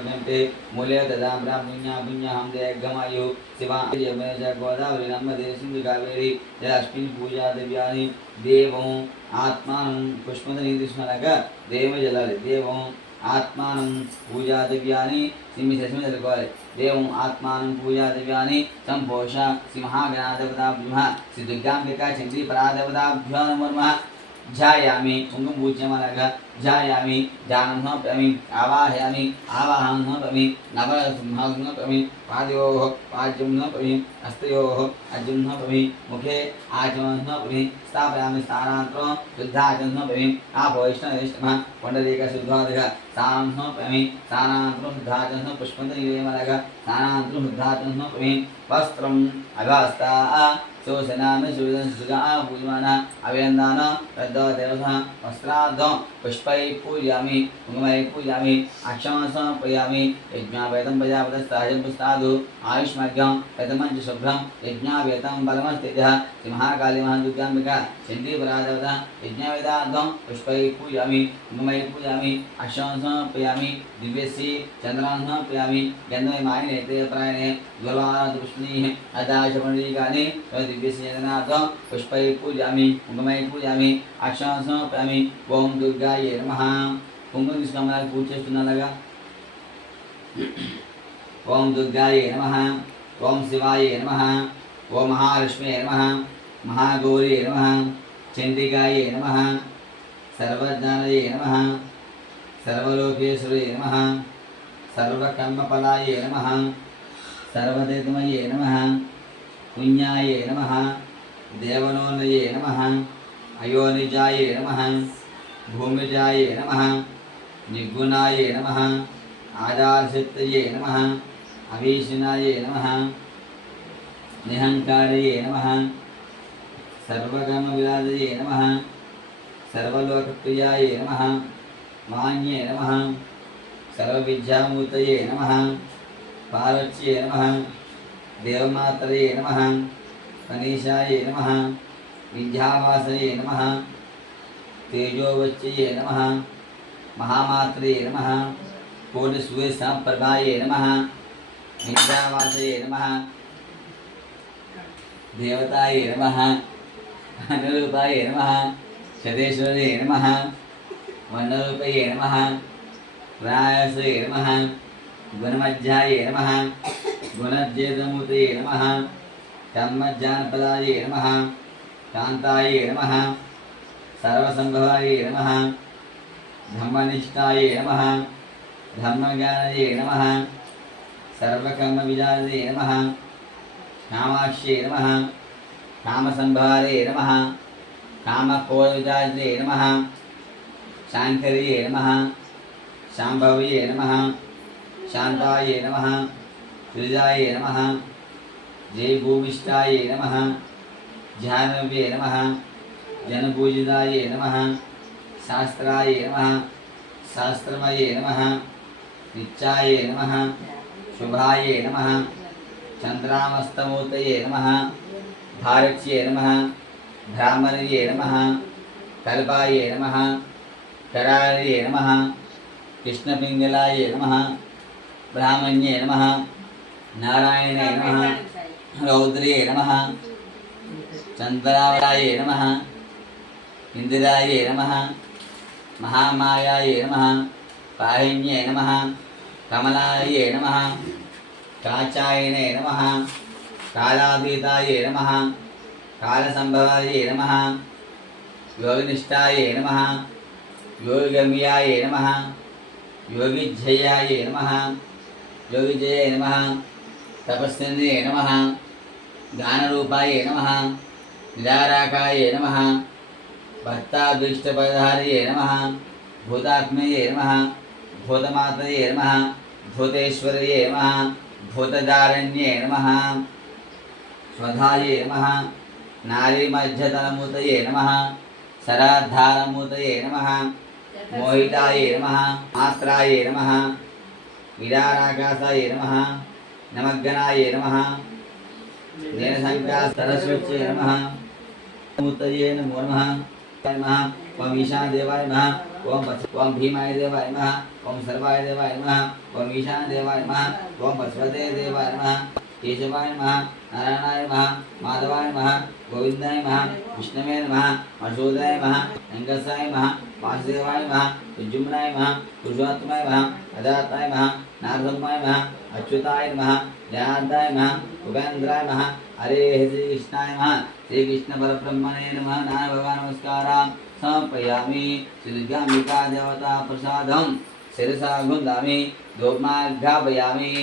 नमते मोलय ददा ब्राह्मण्या भुण्या हम दे गमायो। शिवा ये मैं जय गोदावरी नम दे सिंधु कावेरी। जय अश्विन पूजा दिव्यानि। देवो, आत्मान पुष्पद निदिस्मनक देव जलाले, देवो, आत्मान पूजा दिव्यानि। सिमि सस्मे जलकोले देवो, आत्मान पूजा दिव्यानि। संभोषा सिंहागना देवता विमा सिद्धगाम के का चंद्री परा देवता मर्मा जायामि तुंगम पूज्यमनक जायामि जानहपमि आवाहयामि आवाहनपमि नवसिंहपमि पादयोः पाद्युम्नपमि हस्तयोः अजुम्नपमि मुखे आचमनपमि स्थापयामि स्थानान्तरं शुद्धाचनपमि आभोष्णैष्णः पुण्डरीकशुद्धोदः स्थानहपमि स्थानान्तरं शुद्धाचनः पुष्पन्दनिवेमलः स्थानान्तरं शुद्धाचनपमि वस्त्रम् अभास्ता शोषनामि सुविधा सुगा, पूजमाना, अभिनन्दान रद्दो देवसः वस्त्रार्धं पुष्प पुष्पैपूजामि कुङ्कुमैपूजामि अक्षमसमर्पयामि यज्ञावेतं प्रजापतः पुस्तादु आयुष्मग्यं प्रथमं च शुभ्रं यज्ञावेतं बलमस्तेजः सिंहाकाली महादुर्गाम्बिका चण्डीपराजवतः यज्ञावेदाद्वं पुष्पैपूजामि कुङ्कुमैपूजामि अक्षमसमर्पयामि दिव्यस्य चन्द्रान् समर्पयामि गन्धमयमानि नेत्रयप्रायणे दुर्वाणपुष्णीः दिव्यस्य ओम दुर्गा ये నమ. కుంకుమ తీసుకుని పూజ చేస్తున్నారగా ఓం దుర్గాయ నమ. ఓం శివాయ నమ. ఓం మహాలక్ష్మి నమ. మహాగౌరీ నమ. చండికాయ నమ. సర్వజ్ఞానయ నమ. సర్వలోకేశ్వరయ నమ. సర్వకర్మఫలాయ నమ. సర్వదేతమయ నమ. పుణ్యాయ నమ. దేవనోన్నయే నమ. అయోనిజాయ నమ. भूमिजाय निगुनाय नम। नमः नम। नमः नम। निहंकार नम। सर्वगम विराज नम। सर्वलोकप्रियाय नम। मे नम। सर्विद्यामूत नम। पार्वत्ये नम। देवमातये नम। मनीषा नम। विद्यावासये नम। तेजो तेजोवच्चये नमः। महामात्रे नमः। पूर्णसुवेशप्रभाये नमः। निद्रावासये नमः। देवताये नमः। अनुरूपाय नमः। शतेश्वरे नमः। वर्णरूपये नमः। रायसे नमः। गुणमध्याय नमः। गुणज्जेदमूर्तये नमः। कर्मज्ञानपदाय नमः। कान्ताय नमः। सर्वसंभवाय नमः। धर्मनिष्ठाय नमः। धर्मज्ञानाय नमः। सर्वकर्मविजाय नमः। कामाक्ष्ये नमः। कामसंभारे नमः। कामकोविजाय नमः। शान्तर्ये नमः। शाम्भव्ये नमः। शान्ताय नमः। त्रिजाय नमः। जयभूमिष्ठाय नमः। ध्यानव्ये नमः। जनपूजिताय नम। शास्त्राय नम। शास्त्रम नम। नित्याय नम। शुभाय नम। चन्द्रामस्तमूर्तये नम। भारत्ये नम। ब्राह्मणये नम। कलपाय नम। करार्ये नम। कृष्णपिंगलाय नम। ब्राह्मण्ये नम। नारायणे नम। रौद्रे नम। चंद्रावराय नम। ఇందిరాయే నమ మహామాయాయ నమ పాహిన్యే నమ కమలాయే నమ కాచాయనే నమ కాళాతీతాయ నమ కాళసంభవాయ నమ యోగనిష్టాయ నమ యోగమ్యాయ నమ యోగిజయాయ నమ యోగిజయ నమ తపస్వినే నమ గానరూపాయ నమ నిరారాకాయ నమ भक्ताभीष्टपदधारिये नम। भूतात्मये नमः। भूतमातये नमः। नम नमः। भूतदारण्ये नम। स्वधाये नमः। नम नमः। नम नमः। नम नमः। नम नमः। विराराकाशाय नम। नमग्गनाय नमः। जनसङ्ख्या सरस्वत्यै नम। मूर्तये नमो नमः। नमः ओम ईशा देवाय नमः ओम ओम भीमाय देवाय नमः ओम सर्वाय देवाय नमः ओम ईशा देवाय नमः ओम बसवते देवाय नमः केशवाय नमः नारायणाय नमः माधवाय नमः गोविंदाय नमः विष्णुवे नमः मशोदाय नमः अंगसाय नमः वासुदेवाय नमः विजुमनाय नमः पुरुषोत्तमाय नमः अदाताय नमः नारदमाय नमः अच्युताय नमः जयादाय नमः उपेन्द्राय नमः हरे श्री कृष्णाय नमः श्री कृष्ण परब्रह्मणे नमः, नारायण भगवान नमस्कार समर्पयामि दुर्गा देवता प्रसाद शिरसा गुन्दामि धूपमाघ्रापयामि